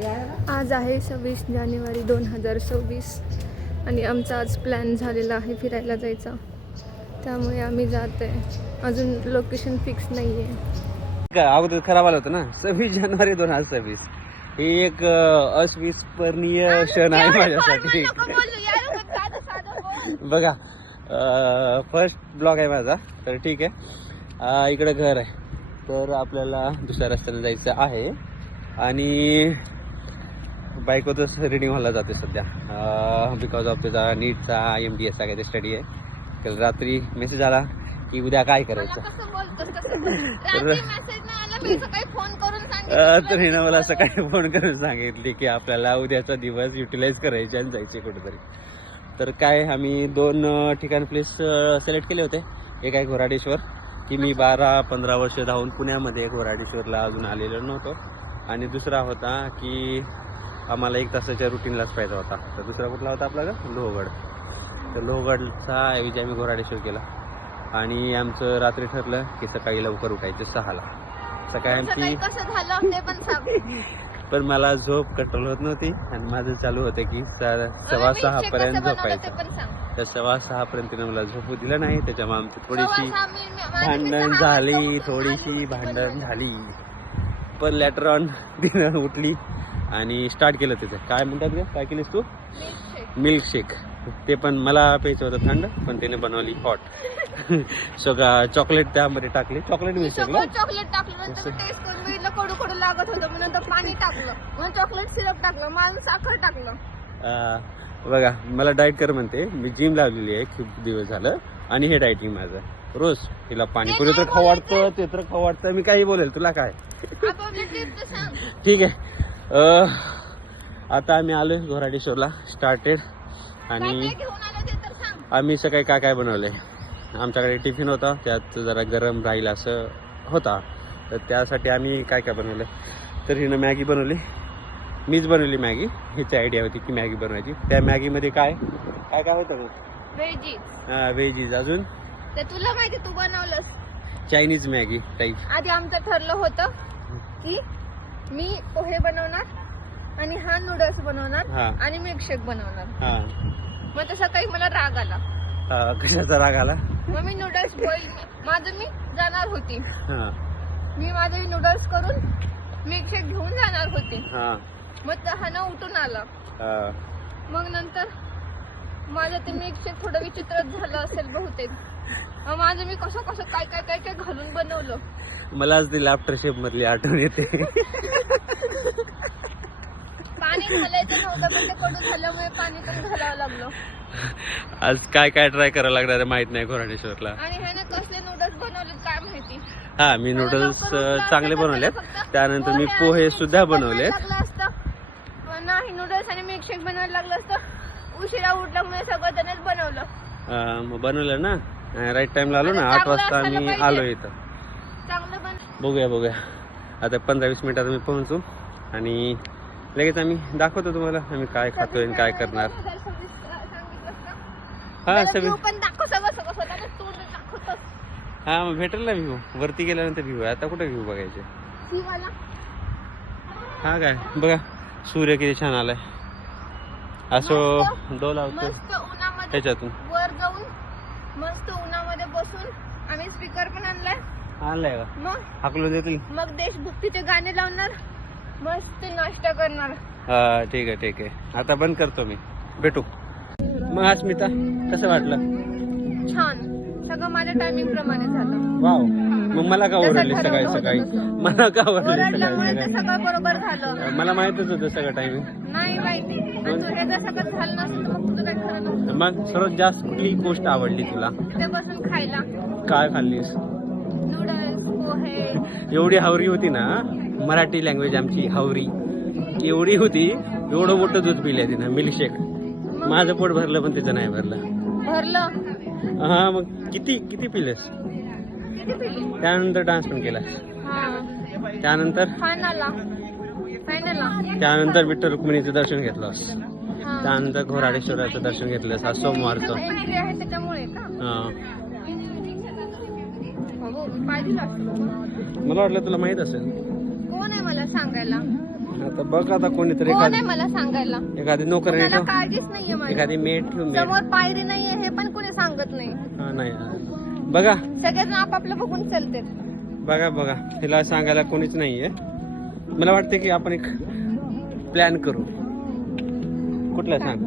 आज आहे 26 जानेवारी 2026 आणि आमचा आज प्लॅन झालेला आहे फिरायला जायचा, त्यामुळे आम्ही जात आहे. अजून लोकेशन फिक्स नाही आहे. अगोदर खराब आलं होतं ना. 26 जानेवारी 2026 ही एक अविस्मरणीय क्षण आहे माझ्यासाठी. बघा फर्स्ट ब्लॉग आहे माझा, तर ठीक आहे. इकडे घर आहे, तर आपल्याला दुसऱ्या रस्त्याने जायचं आहे आणि बाईक होतच रिडिंग व्हायला जाते सध्या, बिकॉज ऑफ त्याचा नीटचा MDS चा काहीतरी स्टडी आहे. तर रात्री मेसेज आला की उद्या काय करायचं, तर हिनं मला सकाळी फोन करून सांगितली की आपल्याला उद्याचा दिवस युटिलाइज करायचे आणि जायचे कुठेतरी. तर काय आम्ही 2 ठिकाण प्लेस सिलेक्ट केले होते. एक आहे घोराडेश्वर, की मी 12-15 वर्ष धावून पुण्यामध्ये घोराडेश्वरला अजून आलेलो नव्हतो, आणि दुसरा होता की आम्हाला 1 तासाच्या रुटीनलाच पाहिजे होता. तर दुसरा कुठला होता आपला लोहगड. तर लोहगडचा ऐवजी आम्ही घोराडेश्वर केला आणि आमचं रात्री ठरलं की सकाळी लवकर उठायचं 6ला. सकाळी आमची पण मला झोप कंट्रोल होत नव्हती आणि माझं चालू होतं की 6:15 पर्यंत झोपायचं. तर 6:15 पर्यंत मला झोपू दिलं नाही. त्याच्यामुळे आमची थोडीशी भांडण झाली. पण लॅटर ऑन तिनं उठली आणि स्टार्ट केलं तिथे. काय म्हणतात ग, काय केलीस तू? मिल्कशेक. ते पण मला प्यायचं होतं थंड, पण त्याने बनवली हॉट. सगळं चॉकलेट त्यामध्ये टाकले. चॉकलेट मिल्कशेकला चॉकलेट टाकलं, टेस्ट करून बघितलं, कडू कडू लागत होतं, मग नंतर पाणी टाकलं, मग चॉकलेट सिरप टाकलं, मग साखर टाकलं. बघा मला डाएट कर म्हणते. मी जिम लावलेली आहे खूप दिवस झालं आणि हे डाएटिंग माझं. रोज तिला पाणीपुरी तर खाऊ वाटतं, ते तर खाऊ वाटतं. मी काही बोलेल, तुला काय ठीक आहे. आता आम्ही आलोय घोराडेश्वरला स्टार्टेड. आणि आम्ही सकाळी काय काय बनवलंय. आमच्याकडे टिफिन होता, त्यात जरा गरम राहील असं होता, तर त्यासाठी आम्ही काय काय बनवलं. तर हिनं मॅगी बनवली, मीच बनवली मॅगी. हीची आयडिया होती की मॅगी बनवायची. त्या मॅगीमध्ये काय काय काय होतं मग? व्हेजीज. अजून ते तुला माहिती, तू बनवलं चायनीज मॅगी टाईप. आधी आमचं ठरलं होतं की मी पोहे बनवणार आणि हा नूडल्स बनवणार आणि मिल्कशेक बनवणार. मग तसं काही मला राग आला. कशाचा राग आला? मग मी नूडल्स मी जाणार होती. मी माझे नूडल्स करून मिल्कशेक घेऊन जाणार होती. मग हा उठून आला. मग नंतर माझं ते मिल्कशेक थोडं विचित्र झालं असेल बहुतेक. माझं मी कसं काय काय काय काय घालून बनवलं. मला आज ती लाफ्टर शेप मधली आठवण येते. पाणी घालायचं नव्हतं, पण ते कडू झाल्यामुळे पाणी पण घालावं लागलं. आज काय काय ट्राय करायला लागणार आहे माहित नाही घोराडेश्वरला. आणि ह्याने कसले नूडल्स बनवले काय माहिती. मी नूडल्स चांगले बनवलेत. त्यानंतर मी पोहे सुद्धा बनवले. नाही, नूडल्स आणि मिल्कशेक बनवायला लागलं असतं. उशिरा उठल्यामुळे सगळं त्यानेच बनवलं. बनवलं ना, राईट टाइमला आलो ना. 8 वाजता आम्ही आलो इथं. बघूया आता 15-20 मिनिटात मी पोहोचू आणि लगेच आम्ही दाखवतो तुम्हाला आम्ही काय खातोय आणि काय करणार. मग भेटेल ना व्ह्यू. वरती गेल्यानंतर व्ह्यू आहे, आता कुठे व्ह्यू बघायचे. काय बघा, सूर्य किती छान आलाय. असं डोल लावतो त्याच्यातून वर जाऊन मस्त उन्हामध्ये बसून आम्ही स्पीकर पण आणलाय का? मग हाकलून देतील. मग देशभक्तीचे गाणे लावणार, मस्त नाश्ता करणार. ठीक आहे. आता बंद करतो मी. भेटू मग. अस्मिता कसं वाटलं? छान, सगळं माझ्या टायमिंग प्रमाणे झालं. वाव. मग मला का ओरडली सकाळी? मला का ओरडली सकाळी? सगळं बरोबर झालं. मला माहितच होतं सगळं टायमिंग. नाही माहिती. सगळं झालं नसतं मग तुझं काय खरं नसतं. मग सर्वात जास्त कुठली गोष्ट आवडली तुला? तिथे बसून खायला. काय खाल्लीस? नूडल्स, पोहे. एवढी हावरी होती ना, मराठी लँग्वेज आमची हावरी एवढी होती. एवढं मोठं दूध पिले तिनं मिल्कशेक. माझं पोट भरलं पण तिचं नाही भरलं. मग किती पिलेस? त्यानंतर डान्स पण केला. त्यानंतर विठ्ठल रुक्मिणीचं दर्शन घेतलंस. त्यानंतर घोराडेश्वराचं दर्शन घेतलंस आज सोमवारचं. मला वाटलं तुला माहित असेल. कोण आहे मला सांगायला? आता बघ आता कोणीतरी कोण आहे मला सांगायला? एखादी नोकर कोणाला काळजीच नाहीये माझी. एखादी मेट ठेव मेट. समोर पायरी नाहीये हे पण कोणी सांगत नाही. हा नाही बघा सगळेजण आपापलं बघून चालते. बघा बघा तिला सांगायला कोणीच नाहीये. मला वाटतं की आपण एक प्लॅन करू. कुठला सांग?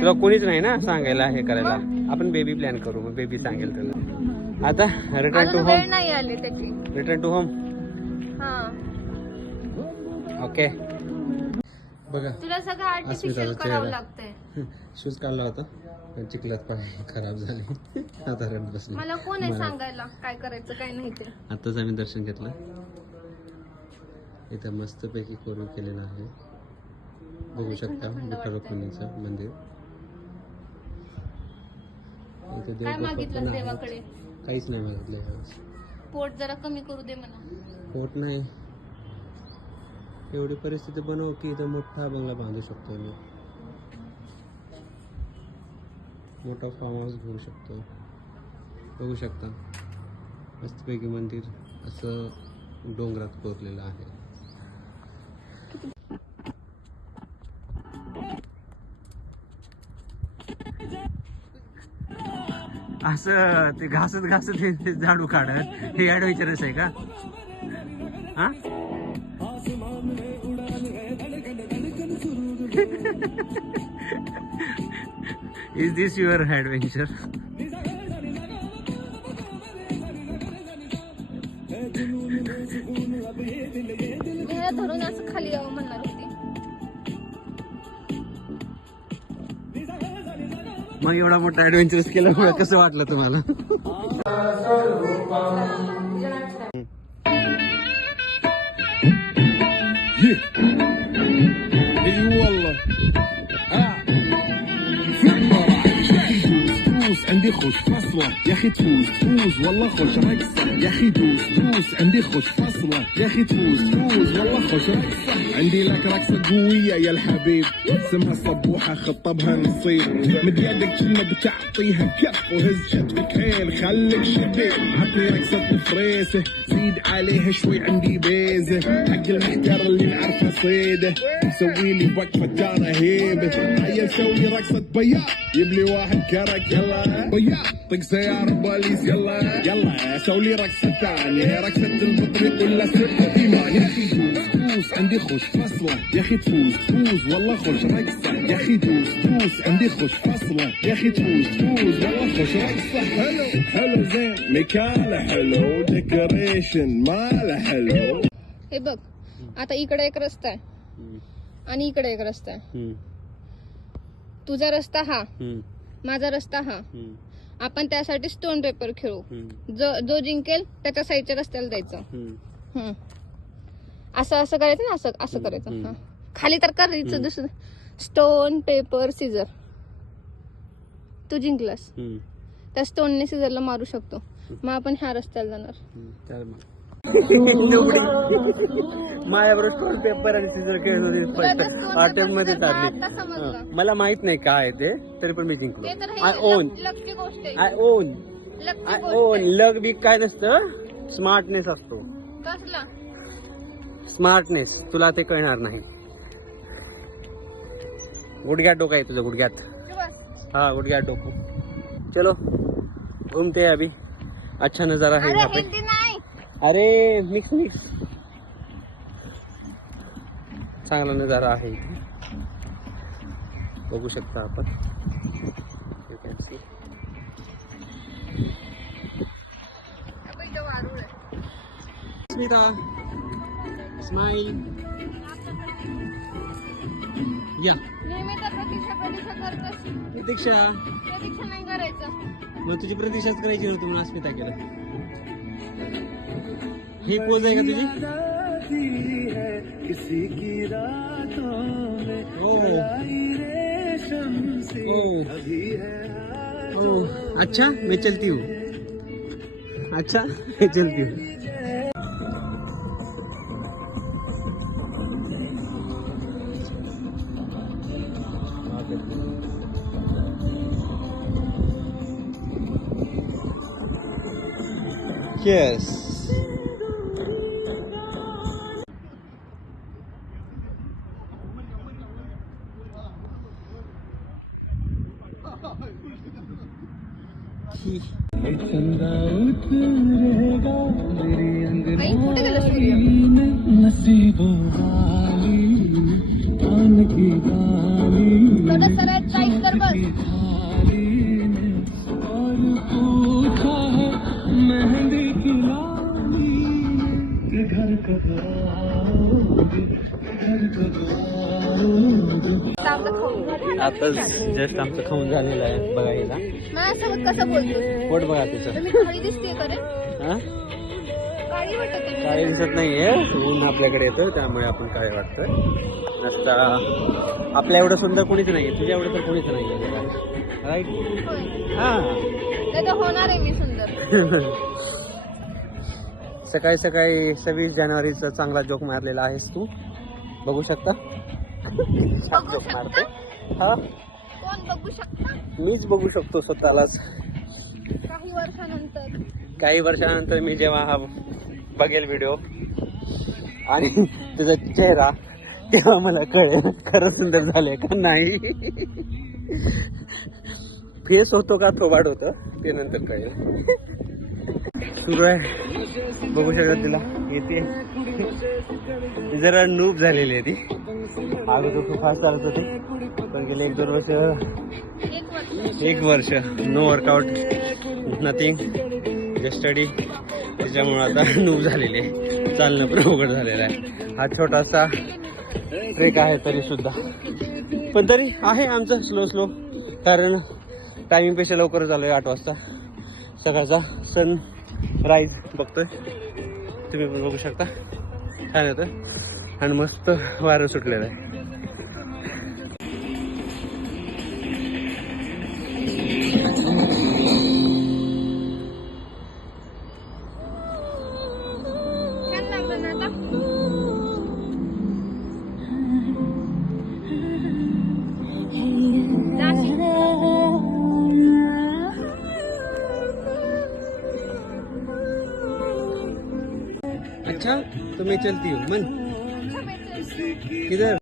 तुला कोणीच नाही ना सांगायला हे करायला. आपण बेबी प्लॅन करू. मग बेबी सांगेल तुला. आता रिटर्न टू वेळ होम. नाही आली त्याची. Return to home. हा ओके. बघा तुला सगळं आर्टिफिशियल करावं लागतंय. शूज काढला होता पण चिखलात पाय खराब झाले. आता रडत बसले. मला कोण आहे सांगायला काय करायचं काय नाही ते. आताच आम्ही दर्शन घेतलं. इथं मस्तपैकी कोरीव केलेलं आहे. बघू शकता विठ्ठल रुक्मिणीचं मंदिर. इथे काय मागितलं देवाकडे? काहीच नाही मागितलं यावेळेस. पोट जरा कमी करू दे म्हणा. पोट नाही, एवढी परिस्थिती बनव की इथं मोठा बंगला बांधू शकतो मी. मोठा फार्म हाऊस घेऊ शकतो. बघू शकता मस्तपैकी मंदिर असं डोंगरात कोरलेलं आहे. असं ते घासत घासत हे झाडू काढत हे ऍडव्हेंचरस आहे का? हा इज दिस युअर ऍडव्हेंचर? धरून असं खाली यावं म्हणणार होती. मग एवढा मोठा ऍडव्हेंचरस केल्यामुळे कसं वाटलं तुम्हाला? عندي خوش فصلة يا اخي تفوز والله خوش رقصة يا اخي دوس عندي خوش فصلة يا اخي تفوز والله خوش رقصة عندي لك رقصة قوية يا الحبيب اسمها صبوحة خطبها نصيب مد يدك كلمة بتعطيها كف وهز شتك حيل خليك شبيب عطني رقصة فريسة زيد عليها شوي عندي بيزة حق المحتار اللي نعرفه صيده سوي لي وقفة جارة هيبة هيا سوي رقصة بياض يبلي واحد كرك يلا بياض طق سيارة بوليس يلا يلا سوي رقصة ثانية رقصة البطريق ولا سرقة إيمان يا أخي دوس عندي خوش فصلة يا أخي تفوز والله خوش رقصة يا أخي دوس عندي خوش فصلة يا أخي تفوز والله خوش رقصة حلو زين مكانه حلو ديكوريشن ماله حلو. हे बघ आता इकडे एक रस्ता आहे आणि इकडे एक रस्ता आहे. तुझा रस्ता हा, माझा रस्ता हा. आपण त्यासाठी स्टोन पेपर खेळू. जो जिंकेल त्याच्या साईडच्या रस्त्याला जायचं. असं असं करायचं ना, असं असं करायचं. खाली तर करायचं दुसरं स्टोन पेपर सीझर. तू जिंकलास त्या स्टोनने सीझरला मारू शकतो. मग आपण ह्या रस्त्याला जाणार. माझ्याबरोबर स्टोन पेपर आणि सीझर खेळत हॉटेल मध्ये चालली. मला माहित नाही काय ते, तरी पण मी जिंकलो. आय ओन लक बी काय नसतं, स्मार्टनेस असतो. स्मार्टनेस तुला ते कळणार नाही. गुडघ्यात डोका आहे तुझं, गुडघ्यात. हाँ गुडघ्यात डोको. चलो घूमते हैं अभी. अच्छा नजारा है यहाँ पे. अरे मिक्स मिक्स चांगला नजारा आहे. बघू शकता आपण. स्मिता स्माइल या. नेहमी तर प्रतीक्षा करतोस. प्रतीक्षा नाही करायचं. मग तुझी प्रतीक्षाच करायची नव्हती म्हणून अस्मिता केलं. ही पोज आहे का तुझी? अच्छा मैं चलती हूँ. अच्छा मैं चलती हूँ. Yes. आई, कुठे गेला सूर्य? थोडं सरळ लाईक कर बघ. आता जस्ट आमचं खाऊन झालेलं आहे बघायला. माझ्यासोबत कसं बोलतो? पोट बघा तिचं. तुम्ही काळी दिसते का रे? हा काळी वाटत आहे. काळे दिसत नाहीये, ऊन आपल्याकडे येतं त्यामुळे आपण काळे वाटतं. आता आपल्या एवढं सुंदर कोणीच नाहीये, तुझ्या एवढं तर कोणीच नाहीये, राईट? होय. हा. नाही तर होणार आहे मी सुंदर. सकाळी सकाळी 26 जानेवारीचा चांगला जोक मारलेला आहेस तू, बघू शकता. छान जोक मारतो. हा, कोण बघू शकता? मीच बघू शकतो स्वतःलाच. काही वर्षानंतर मी जेव्हा हा बघेल व्हिडिओ आणि तुझा चेहरा, तेव्हा मला कळेल खरं सुंदर झाले का नाही. फेस होतो का थोबाड होतं ते नंतर कळेल. सुरू आहे, बघू शकत तिला येते. जरा नूब झालेली आहे ती. अगोदर खूप फास्ट चालत होते, पण गेले 1-2 वर्ष, 1 वर्ष no workout, nothing, just study. त्याच्यामुळे आता नूब झालेली आहे, चालणं पण अवघड झालेलं आहे. हा छोटासा ट्रेक आहे तरी सुद्धा, पण तरी आहे आमचं स्लो, कारण टायमिंगपेक्षा लवकर चालू आहे. 8 वाजता सकाळचा सन राईज बघतोय, तुम्ही पण बघू शकता. छान येतं आणि मस्त वारं सुटलेलं आहे. छान लागलं ना आता? अच्छा तो मैं चलती हूँ मन किधर.